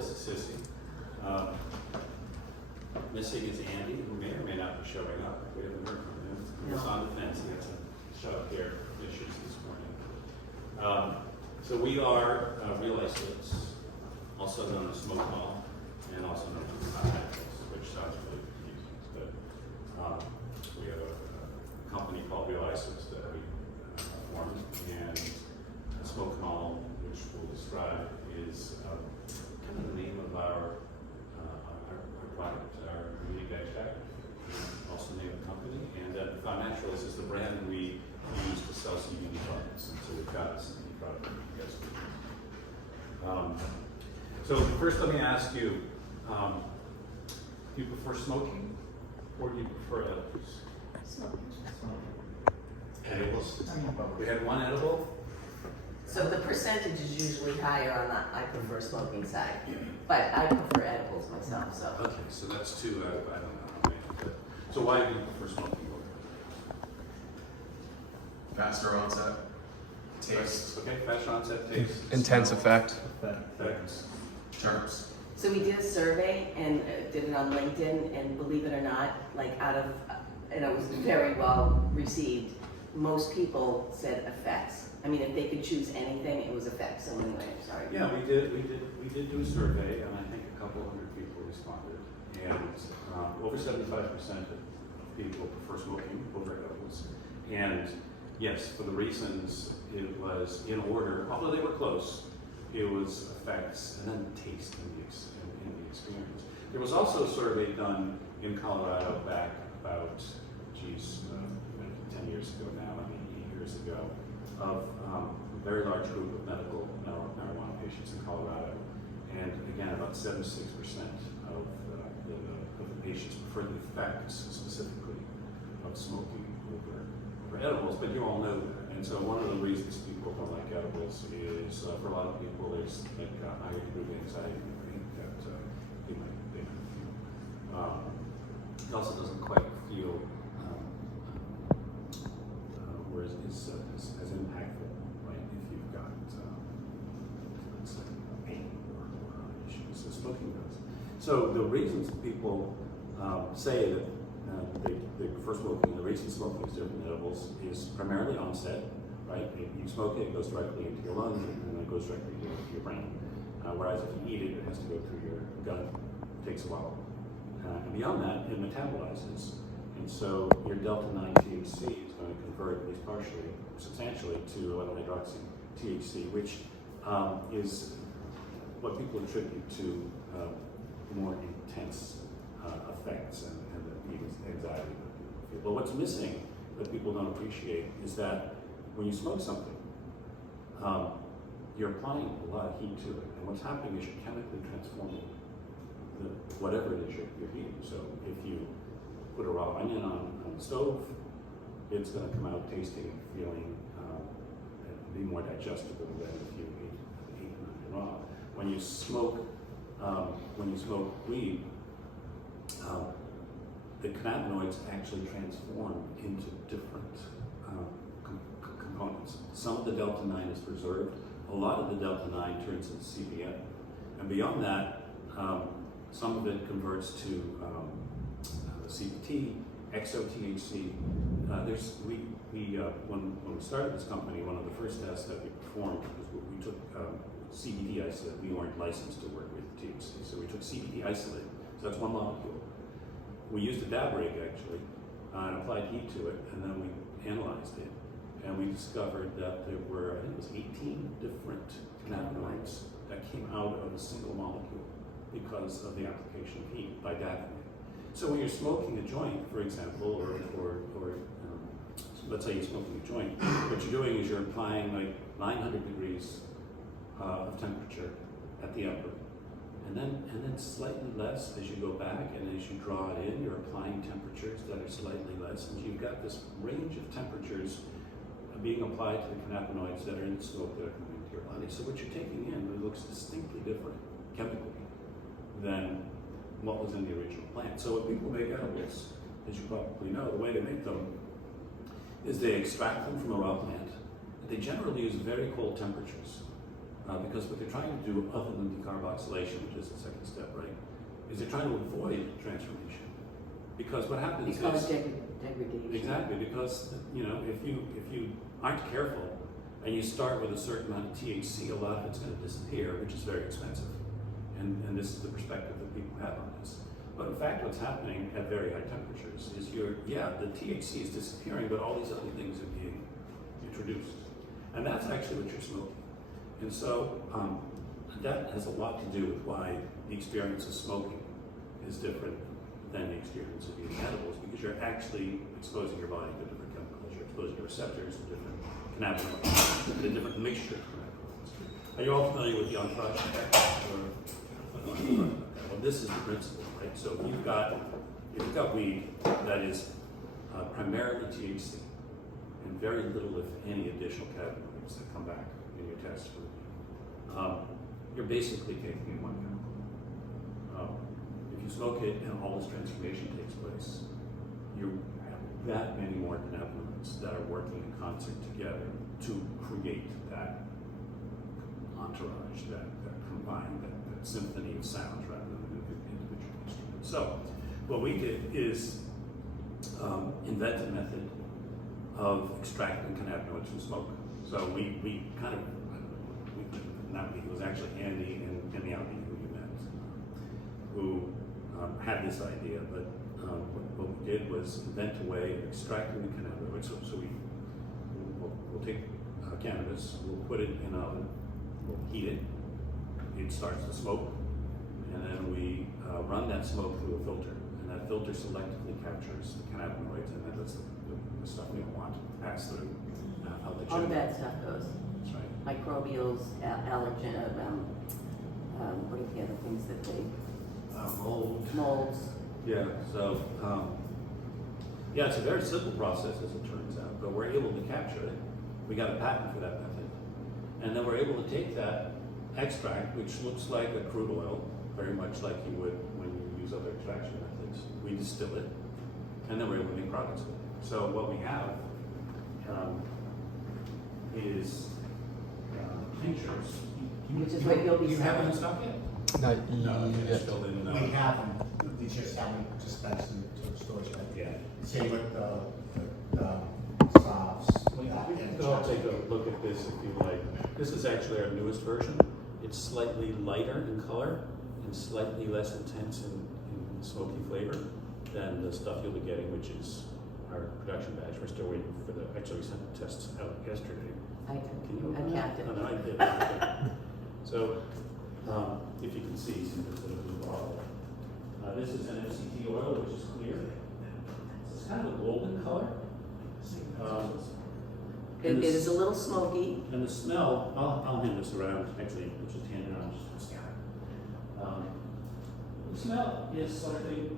this is Sissy. Missing is Andy, who may or may not be showing up. We haven't heard from him. He was on the fence. He had some childcare issues this morning. So we are real isolates, also known as Smokenol, and also known as non-medicals, which sounds really confusing. But we have a company called Real Isolates that we formed, and Smokenol, which we'll describe, is kind of the name of our product, our unique extract, also the name of the company. And Found Naturals is the brand we use to sell CBD products. And so we've got a CBD product that you guys can use. So first let me ask you, do you prefer smoking or do you prefer edibles? Smoking. Edibles? We had one edible. So the percentage is usually higher on the I prefer smoking side, but I prefer edibles myself, so. Okay, so that's two out of, I don't know how many. But, so why do you prefer smoking over? Faster onset, taste, Okay, faster onset, taste. Intense smell, effect. Effects. terps. So we did a survey and did it on LinkedIn, and believe it or not, like and it was very well received. Most people said effects. I mean, if they could choose anything, it was effects. So anyway, I'm sorry. Yeah, we did do a survey, and I think a couple hundred people responded, and over 75% of people prefer smoking over edibles. And yes, for the reasons it was in order, although they were close, it was effects and then taste in the experience. There was also a survey done in Colorado back about, 10 years ago now, 8 years ago, of a very large group of medical marijuana patients in Colorado. And again, about 76% of the patients prefer the effects specifically of smoking over edibles, but you all know that. And so one of the reasons people don't like edibles is for a lot of people there's like a higher degree of anxiety and think that they might feel. It also doesn't quite feel where it's as impactful, right? If you've got let's say pain or issues, so smoking does. So the reasons people say that they prefer smoking, the reason smoking is different than edibles is primarily onset, right? If you smoke it, it goes directly into your lungs and then it goes directly into your brain. Whereas if you eat it, it has to go through your gut. It takes a while. And beyond that, it metabolizes. And so your delta-9 THC is going to convert, at least partially, substantially, to 11-hydroxy THC, which is what people attribute to more intense effects and the anxiety that people feel. But what's missing that people don't appreciate is that when you smoke something, you're applying a lot of heat to it. And what's happening is you're chemically transforming whatever it is you're eating. So if you put a raw onion on the stove, it's going to come out tasting and feeling be more digestible than if you eat an onion raw. When you smoke weed, the cannabinoids actually transform into different components. Some of the delta-9 is preserved. A lot of the delta-9 turns into CBN, and beyond that, some of it converts to CBT, XO-THC. When we started this company, one of the first tests that we performed was we took CBD isolate. We weren't licensed to work with THC, so we took CBD isolate. So that's one molecule. We used a dab rig actually, and applied heat to it, and then we analyzed it, and we discovered that there were, I think it was 18 different cannabinoids that came out of a single molecule because of the application of heat by dabbing it. So when you're smoking a joint, for example, or let's say you're smoking a joint, what you're doing is you're applying like 900 degrees of temperature at the upper, and then slightly less as you go back, and as you draw it in, you're applying temperatures that are slightly less, and you've got this range of temperatures being applied to the cannabinoids that are in the smoke that are coming into your body. So what you're taking in looks distinctly different chemically than what was in the original plant. So when people make edibles, as you probably know, the way they make them is they extract them from a raw plant. They generally use very cold temperatures. because what they're trying to do, other than decarboxylation, which is the second step, right, is they're trying to avoid transformation. Because what happens You call is it degradation. exactly, because if you aren't careful and you start with a certain amount of THC, a lot of it's going to disappear, which is very expensive. And this is the perspective that people have on this. But in fact, what's happening at very high temperatures is the THC is disappearing, but all these other things are being introduced. And that's actually what you're smoking. And so that has a lot to do with why the experience of smoking is different than the experience of eating edibles, because you're actually exposing your body to different chemicals. You're exposing your receptors to different cannabinoids, to a different mixture of cannabinoids. Are you all familiar with the entourage effect? Well, this is the principle, right? So if you've got weed that is primarily THC and very little, if any, additional cannabinoids that come back in your test, you're basically taking in one chemical. If you smoke it and all this transformation takes place, you have that many more cannabinoids that are working in concert together to create that entourage, that combined, that symphony of sounds rather than an individual instrument. So what we did is invent a method of extracting cannabinoids from smoke. So we kind of, not me, it was actually Andy and the Albie who you met, who had this idea, but what we did was invent a way of extracting the cannabinoids. So we'll take cannabis, we'll put it in an oven, we'll heat it, it starts to smoke, and then we run that smoke through a filter, and that filter selectively captures the cannabinoids, and then that's the stuff we don't want to pass through out the All the chimney. bad stuff goes. That's right. Microbials, allergen, what are the other things that they, molds. Yeah, so, yeah, it's a very simple process as it turns out, but we're able to capture it. We got a patent for that method. And then we're able to take that extract, which looks like a crude oil, very much like you would when you use other extraction methods. We distill it, and then we're able to make products with it. So what we have is tinctures. Which is what you'll be Do you have selling. them in stock yet? Not No, yet. they're still in. We have them, we just haven't dispensed them to the stores yet. Yeah. Same with the sauce. We can go take a look at this if you like. This is actually our newest version. It's slightly lighter in color and slightly less intense in smoky flavor than the stuff you'll be getting, which is our production batch. We're still waiting for actually we sent the tests out yesterday. I Can you open capped that? it. No, I did. So, if you can see there's a little blue bottle. This is an MCT oil, which is clear. It's kind of a golden color. It is a little smoky. And the smell, I'll hand this around, actually, we'll just hand it around. The smell is slightly,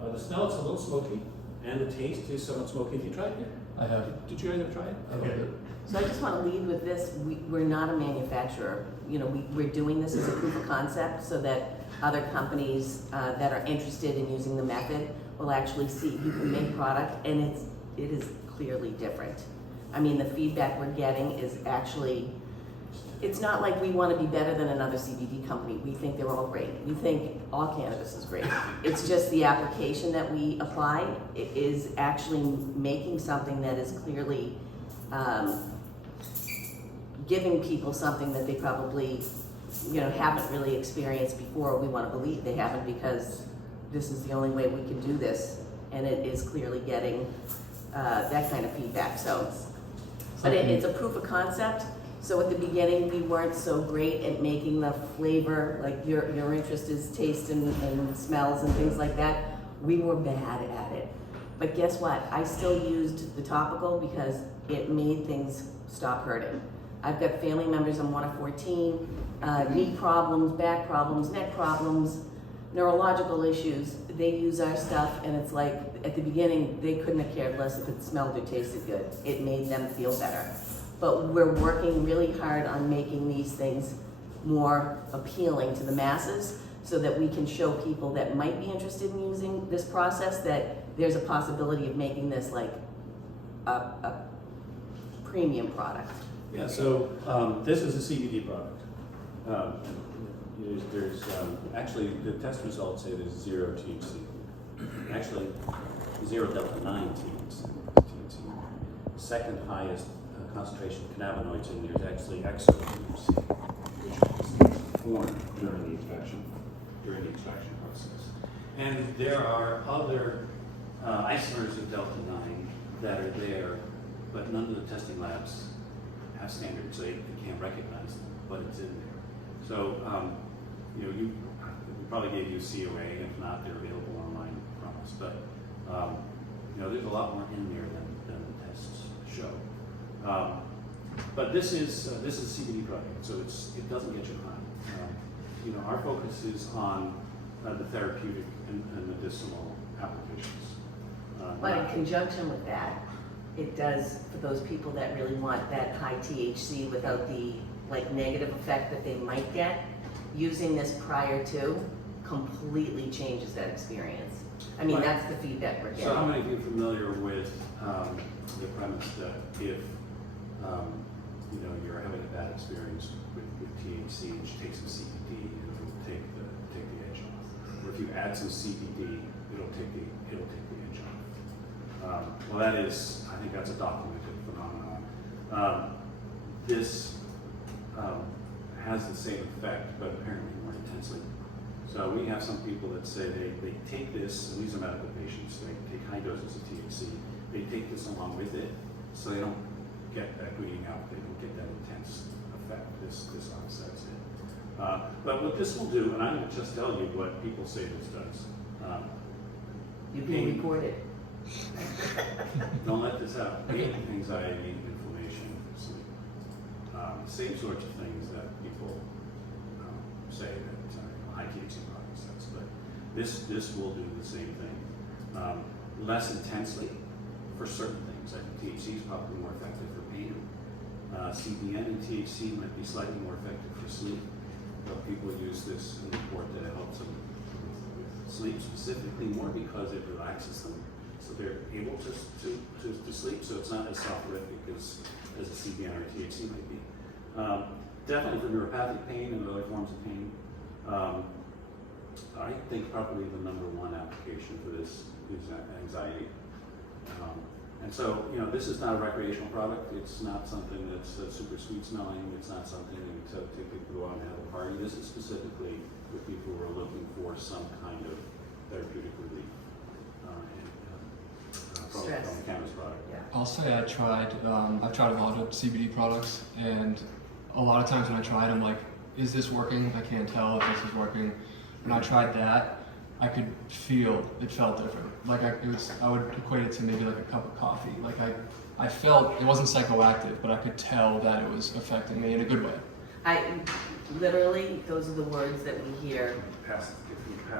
the smell is a little smoky, and the taste is somewhat smoky. Have you tried it? I have. Did you either try it? I love it. So I just want to lead with this. We're not a manufacturer. We're doing this as a proof of concept so that other companies that are interested in using the method will actually see you can make product, and it is clearly different. I mean, the feedback we're getting is actually, it's not like we want to be better than another CBD company. We think they're all great. We think all cannabis is great. It's just the application that we apply is actually making something that is clearly giving people something that they probably, haven't really experienced before. We want to believe they haven't, because this is the only way we can do this, and it is clearly getting that kind of feedback. But it's a proof of concept. So at the beginning, we weren't so great at making the flavor, like your interest is taste and smells and things like that. We were bad at it. But guess what? I still used the topical because it made things stop hurting. I've got family members, I'm one of 14, knee problems, back problems, neck problems, neurological issues. They use our stuff, and it's like, at the beginning, they couldn't have cared less if it smelled or tasted good. It made them feel better. But we're working really hard on making these things more appealing to the masses so that we can show people that might be interested in using this process that there's a possibility of making this like a premium product. Yeah, so this is a CBD product. There's actually the test results say there's 0 THC. Actually, 0 delta 9 THC. Second highest concentration of cannabinoids in there is actually extra THC, which is formed during the extraction process. And there are other isomers of delta 9 that are there, but none of the testing labs have standards, so they can't recognize them, but it's in there. So, we probably gave you a COA, and if not, they're available online from us. But, there's a lot more in there than the tests show. But this is a CBD product, so it doesn't get you high. Our focus is on the therapeutic and medicinal applications. But in conjunction with that, it does, for those people that really want that high THC without the negative effect that they might get, using this prior to completely changes that experience. I mean, Right. that's the feedback we're getting. So how many of you are familiar with the premise that if you're having a bad experience with THC, and you take some CBD, it'll take the edge off. Or if you add some CBD, it'll take the edge off. Well, that is, I think that's a documented phenomenon. This has the same effect, but apparently more intensely. So we have some people that say they take this, and these are medical patients, they take high doses of THC, they take this along with it, so they don't get that bleeding out, they don't get that intense effect. This offsets it. But what this will do, and I'm going to just tell you what people say this does. You're being recorded. Don't let this out. Pain, anxiety, inflammation, sleep. Same sorts of things that people say that high THC products does, but this will do the same thing. Less intensely for certain things. I think THC is probably more effective for pain. CBN and THC might be slightly more effective for sleep. But people use this in the report that it helps them with sleep specifically more because it relaxes them. So they're able to sleep, so it's not as soporific as a CBN or a THC might be. Definitely for neuropathic pain and other forms of pain. I think probably the #1 application for this is anxiety. And so, this is not a recreational product. It's not something that's super sweet smelling. It's not something that take people to go out and have a party. This is specifically for people who are looking for some kind of therapeutic relief. From the cannabis product. Yeah. I'll say I've tried a lot of CBD products, and a lot of times when I try it, I'm like, is this working? I can't tell if this is working. When I tried that, I could feel it felt different. Like I would equate it to maybe like a cup of coffee. Like I felt it wasn't psychoactive, but I could tell that it was affecting me in a good way. Literally, those are the words that we hear.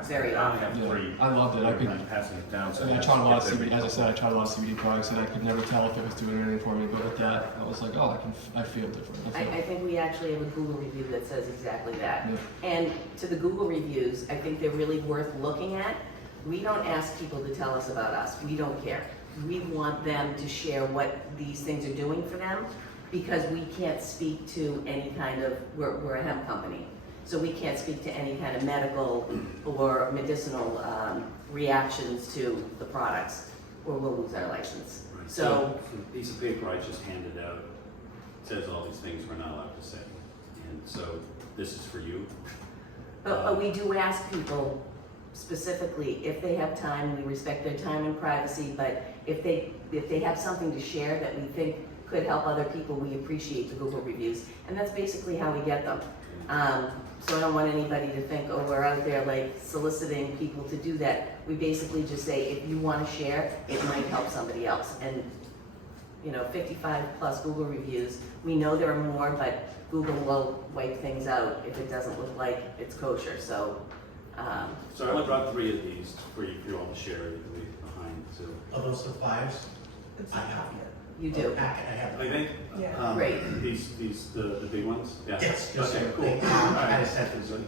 Very often. Yeah, I loved it. I could. Passing it down. So I tried a lot of CBD. As I said, I tried a lot of CBD products, and I could never tell if it was doing anything for me. But with that, I was like, oh, I feel different. I think we actually have a Google review that says exactly that. Yeah. And to the Google reviews, I think they're really worth looking at. We don't ask people to tell us about us. We don't care. We want them to share what these things are doing for them, because we can't speak to any kind of, we're a hemp company, so we can't speak to any kind of medical or medicinal reactions to the products, or we'll lose our license. Right. So the piece of paper I just handed out says all these things we're not allowed to say. And so this is for you. But we do ask people specifically if they have time. We respect their time and privacy, but if they have something to share that we think could help other people, we appreciate the Google reviews, and that's basically how we get them. So I don't want anybody to think, oh, we're out there like soliciting people to do that. We basically just say, if you want to share, it might help somebody else. And 55 plus Google reviews. We know there are more, but Google will wipe things out if it doesn't look like it's kosher. So So I only brought 3 of these for you all to share and leave behind. So Are those the 5s? I have. you do. Packet, I have. I think Great. these the big ones. Yeah. Yes. Okay. Cool. They- All right. I just sent them.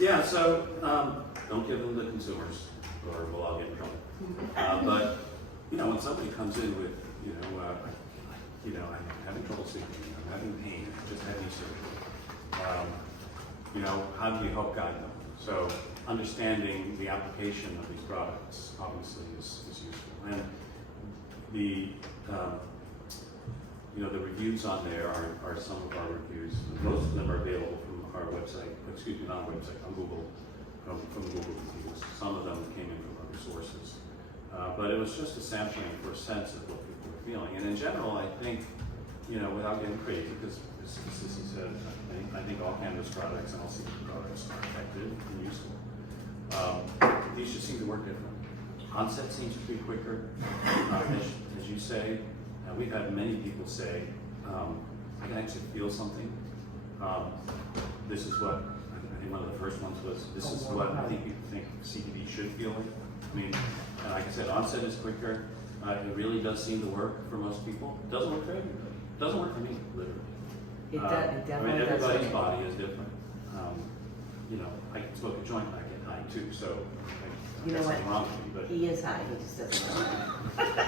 Yeah. So don't give them to consumers, or we'll all get in trouble. But when somebody comes in with you know, I'm having trouble sleeping, I'm having pain, I just had knee surgery. You know, how do you help guide them? So understanding the application of these products obviously is useful. And the, you know, the reviews on there are some of our reviews. Most of them are available from our website, excuse me, not our website, on Google, from Google reviews. Some of them came in from other sources. But it was just a sampling for a sense of what people were feeling. And in general, I think, you know, without getting crazy, because as Sissy said, I think all cannabis products and all CBD products are effective and useful. These just seem to work different. Onset seems to be quicker, as you say. We've had many people say, I can actually feel something. This is what, I think one of the first ones was, this is what I think people think CBD should feel like. I mean, like I said, onset is quicker. It really does seem to work for most people. It doesn't work for everybody. It doesn't work for me, literally. It I definitely mean, does. everybody's body is different. You know, I can smoke a joint, I get high too, so You know there's what? something wrong with me, but. He is high, he just doesn't know.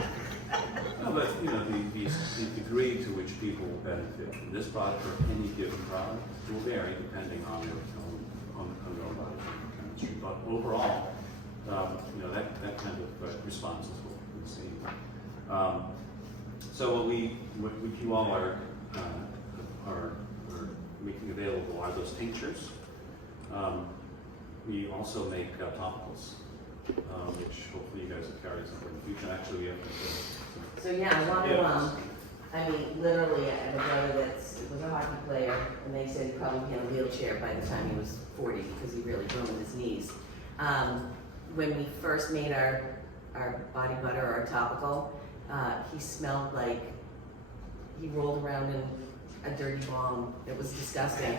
No, but you know, the degree to which people will benefit from this product or any given product will vary depending on their own body chemistry. But overall, you know, that kind of response is what we've seen. So what you all are making available are those tinctures. We also make topicals, which hopefully you guys will carry somewhere in the future. Actually, we have So yeah, I want to, I mean, literally, I have a brother was a hockey player, and they said he'd probably be in a wheelchair by the time he was 40 because he really ruined his knees. When we first made our body butter, our topical, he smelled like he rolled around in a dirty bong. It was disgusting.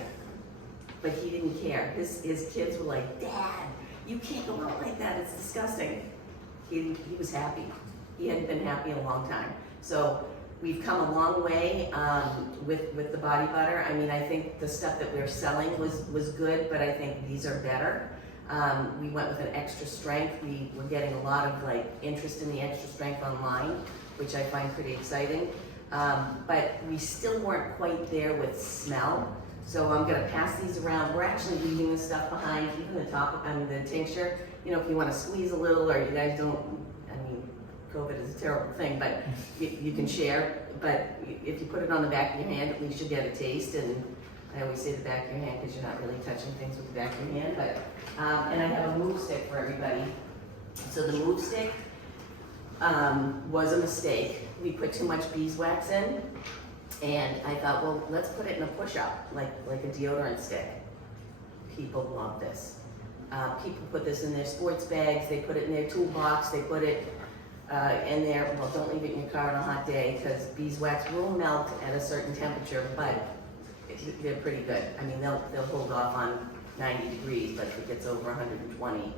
But he didn't care. His kids were like, Dad, you can't go out like that, it's disgusting. He was happy. He hadn't been happy in a long time. So we've come a long way with the body butter. I mean, I think the stuff that we're selling was good, but I think these are better. We went with an extra strength. We were getting a lot of like interest in the extra strength online, which I find pretty exciting. But we still weren't quite there with smell. So I'm gonna pass these around. We're actually leaving this stuff behind, even the top, the tincture. You know, if you wanna squeeze a little or you guys don't, I mean, COVID is a terrible thing, but you can share. But if you put it on the back of your hand, at least you get a taste. And I always say the back of your hand because you're not really touching things with the back of your hand. But and I have a move stick for everybody. So the move stick was a mistake. We put too much beeswax in. And I thought, well, let's put it in a push-up, like a deodorant stick. People love this. People put this in their sports bags, they put it in their toolbox, they put it in their, well, don't leave it in your car on a hot day, because beeswax will melt at a certain temperature, but they're pretty good. I mean, they'll hold off on 90 degrees, but if it gets over 120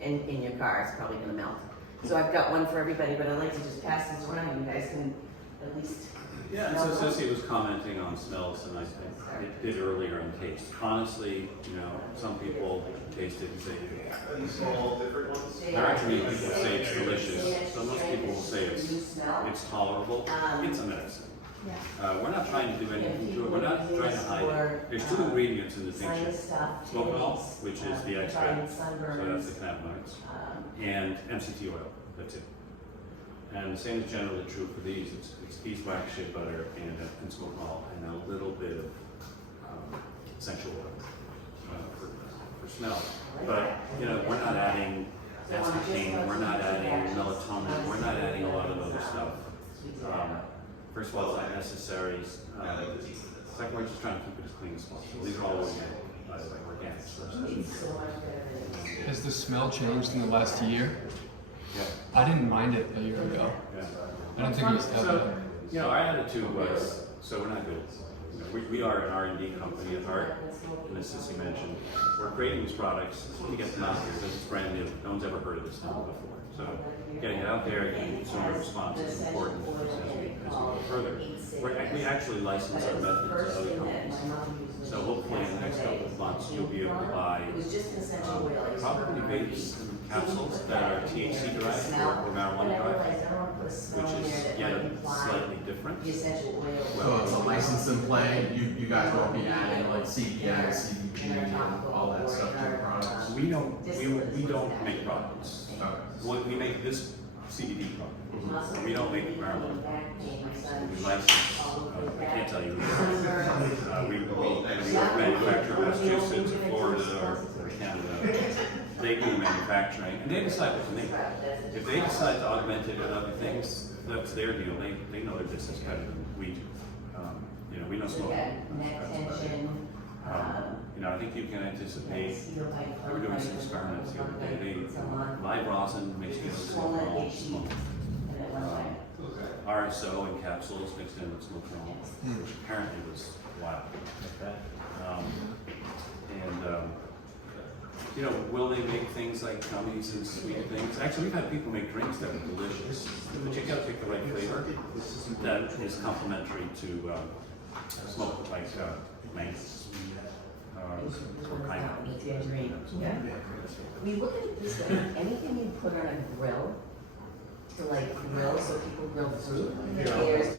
in your car, it's probably gonna melt. So I've got one for everybody, but I'd like to just pass this around, you guys can at least. Yeah, and so Cissy was commenting on smells, and I did earlier on taste. Honestly, you know, some people taste it and say, there are actually people who say it's delicious. So most people will say it's tolerable. It's a medicine. We're not trying to do anything to it. We're not trying to hide it. There's two ingredients in the tincture. Smokenol, which is the extract, so that's the cannabinoids, and MCT oil, that's it. And the same is generally true for these. It's beeswax, shea butter, and smokenol, and a little bit of essential oil for smell. But you know, we're not adding aspartame, we're not adding melatonin, we're not adding a lot of other stuff. First of all, it's not necessary. Second, we're just trying to keep it as clean as possible. These are all organic stuff. Has the smell changed in the last year? Yeah. I didn't mind it a year ago. Yeah. I don't think it was So, evident. you know, our attitude was, so we're not good. You know, we are an R&D company at heart, and as Sissy mentioned, we're creating these products to get them out here because it's brand new. No one's ever heard of this thing before. So getting it out there, getting consumer response is important as we go further. We actually license our methods to other companies. So hopefully in the next couple of months, you'll be able to buy probably vapes and capsules that are THC derived or marijuana derived. put a smell in which there is, that yeah, might imply slightly different. the essential oil. So it's a license in play, you guys won't be adding like CBX, CBG, and all that stuff to the products? We don't make products. Okay. We make this CBD product. We don't make marijuana. We license, I can't tell you who. We manufacture in Massachusetts, or Florida, or Canada. They do the manufacturing, and they decide what to make. If they decide to augment it with other things, that's their deal. They know their business better than we do. You know, we know smoke. Neck tension. You know, I think you can anticipate. We were doing some experiments the other day. Live rosin mixed in with smoke, smoke. RSO in capsules mixed in with smokenol, which apparently was wild. You know, will they make things like gummies and sweet things? Actually, we've had people make drinks that are delicious, but you gotta pick the right flavor that is complementary to smoke, like mango or pineapple. Yeah. We look at it this way, anything you put on a grill, to like grill so people grill fruit, there's